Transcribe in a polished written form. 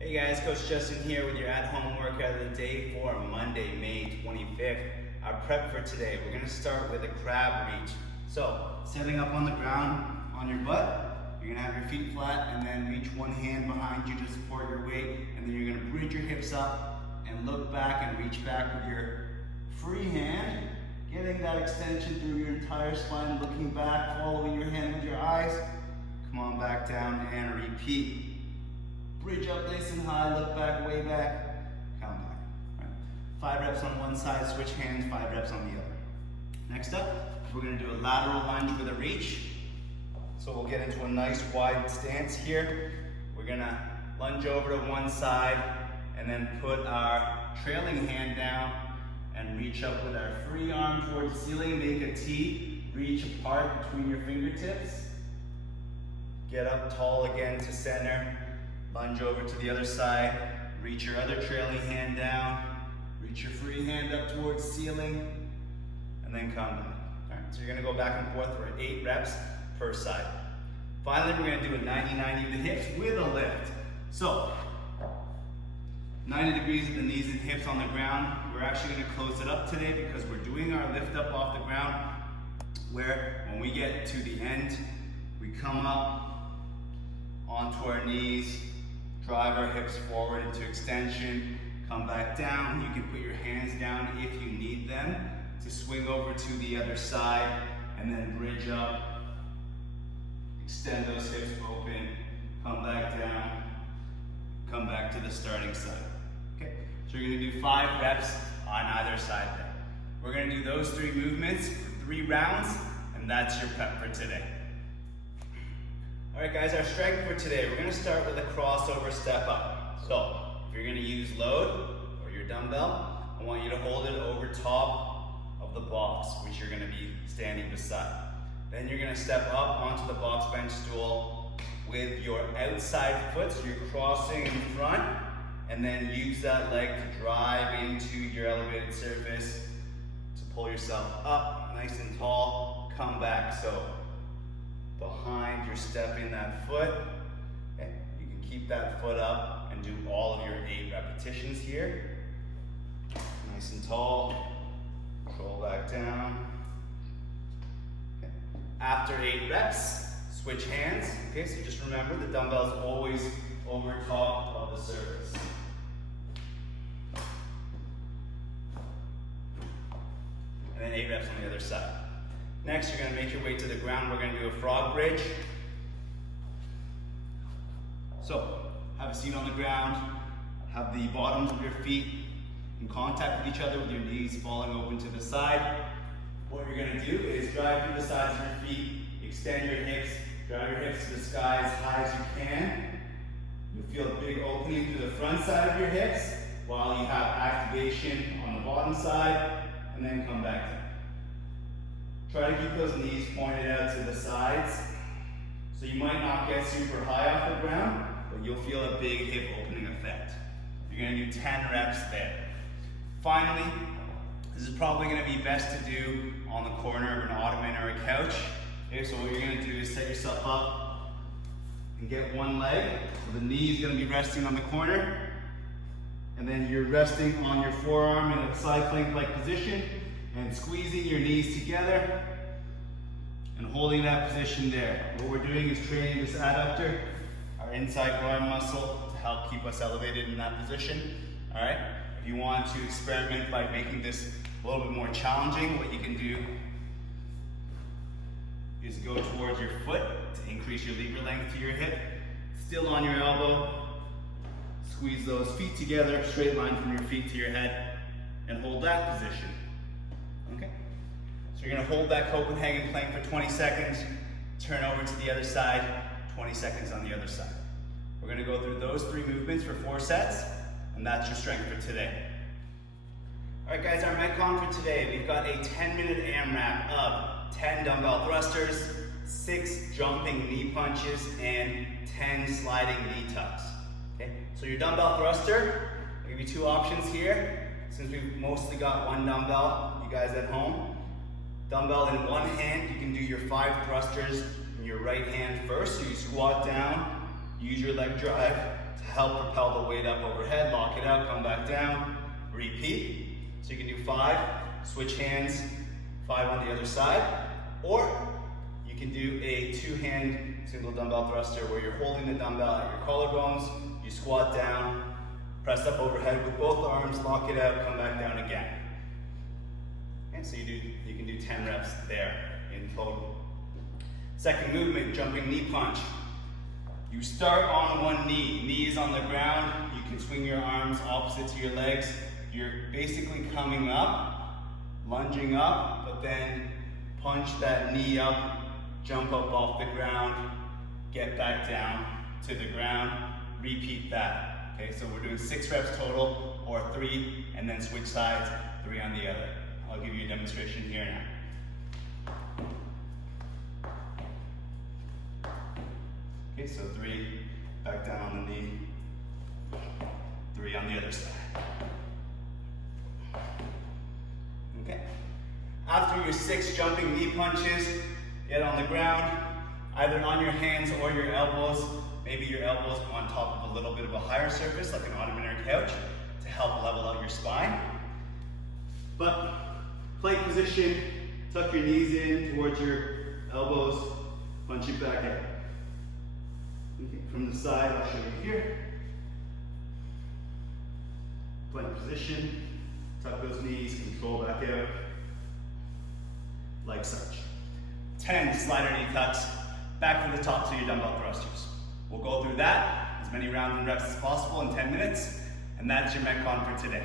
Hey guys, Coach Justin here with your at-home workout of the day for Monday, May 25th. Our prep for today, we're gonna start with a crab reach. So, sitting up on the ground on your butt, you're gonna have your feet flat and then reach one hand behind you to support your weight, and then you're gonna bridge your hips up and look back and reach back with your free hand, getting that extension through your entire spine, looking back, following your hand with your eyes. Come on back down and repeat. Bridge up nice and high, look back, way back, come back. Right. 5 reps on one side, switch hands, 5 reps on the other. Next up, we're gonna do a lateral lunge with a reach. So we'll get into a nice wide stance here. We're gonna lunge over to one side and then put our trailing hand down and reach up with our free arm towards the ceiling, make a T, reach apart between your fingertips. Get up tall again to center. Lunge over to the other side, reach your other trailing hand down, reach your free hand up towards the ceiling, and then come back. All right, so you're gonna go back and forth for 8 reps per side. Finally, we're gonna do a 90-90 of the hips with a lift. So, 90 degrees of the knees and hips on the ground. We're actually gonna close it up today because we're doing our lift up off the ground, where when we get to the end, we come up onto our knees, drive our hips forward into extension, come back down. You can put your hands down if you need them to swing over to the other side and then bridge up. Extend those hips open, come back down, come back to the starting side. Okay, so you're gonna do 5 reps on either side there. We're gonna do those 3 movements for 3 rounds, and that's your prep for today. All right guys, our strength for today, we're gonna start with a crossover step up. So, if you're gonna use load or your dumbbell, I want you to hold it over top of the box, which you're gonna be standing beside. Then you're gonna step up onto the box bench stool with your outside foot, so you're crossing in front, and then use that leg to drive into your elevated surface to pull yourself up, nice and tall, come back. So, behind, you're stepping that foot. Okay. You can keep that foot up and do all of your 8 repetitions here. Nice and tall. Roll back down. Okay. After 8 reps, switch hands. Okay, so just remember the dumbbell is always over top of the surface. And then 8 reps on the other side. Next, you're going to make your way to the ground. We're going to do a frog bridge. So, have a seat on the ground. Have the bottoms of your feet in contact with each other with your knees falling open to the side. What you're going to do is drive through the sides of your feet, extend your hips, drive your hips to the sky as high as you can. You'll feel a big opening through the front side of your hips while you have activation on the bottom side, and then come back down. Try to keep those knees pointed out to the sides. So you might not get super high off the ground, but you'll feel a big hip opening effect. You're gonna do 10 reps there. Finally, this is probably gonna be best to do on the corner of an ottoman or a couch. Okay, so what you're gonna do is set yourself up and get one leg. So the knee is gonna be resting on the corner, and then you're resting on your forearm in a side plank-like position, and squeezing your knees together and holding that position there. What we're doing is training this adductor, our inside groin muscle, to help keep us elevated in that position. All right. If you want to experiment by making this a little bit more challenging, what you can do is go towards your foot to increase your lever length to your hip. Still on your elbow. Squeeze those feet together, straight line from your feet to your head, and hold that position. Okay, so you're going to hold that Copenhagen plank for 20 seconds, turn over to the other side, 20 seconds on the other side. We're going to go through those 3 movements for 4 sets, and that's your strength for today. All right guys, our Metcon for today, we've got a 10-minute AMRAP of 10 dumbbell thrusters, 6 jumping knee punches, and 10 sliding knee tucks. Okay, so your dumbbell thruster, I'll give you 2 options here. Since we've mostly got 1 dumbbell, you guys at home, dumbbell in one hand, you can do your 5 thrusters in your right hand first. So you squat down, use your leg drive to help propel the weight up overhead. Lock it out, come back down, repeat. So you can do 5, switch hands, 5 on the other side, or you can do a 2-hand single dumbbell thruster where you're holding the dumbbell at your collarbones, you squat down, press up overhead with both arms, lock it out, come back down again. And so you can do 10 reps there in total. Second movement, jumping knee punch. You start on one knee, knees on the ground, you can swing your arms opposite to your legs. You're basically coming up, lunging up, but then punch that knee up, jump up off the ground, get back down to the ground, repeat that. Okay, so we're doing 6 reps total, or 3, and then switch sides, 3 on the other. I'll give you a demonstration here now. Okay, so 3, back down on the knee, 3 on the other side. Okay. After your 6 jumping knee punches, get on the ground, either on your hands or your elbows, maybe your elbows on top of a little bit of a higher surface, like an ottoman or couch, to help level out your spine. But plank position, tuck your knees in towards your elbows, punch it back out. Okay. From the side, I'll show you here. Plank position, tuck those knees, control back out, like such. 10 slider knee tucks, back to the top to your dumbbell thrusters. We'll go through that, as many rounds and reps as possible in 10 minutes, and that's your Metcon for today.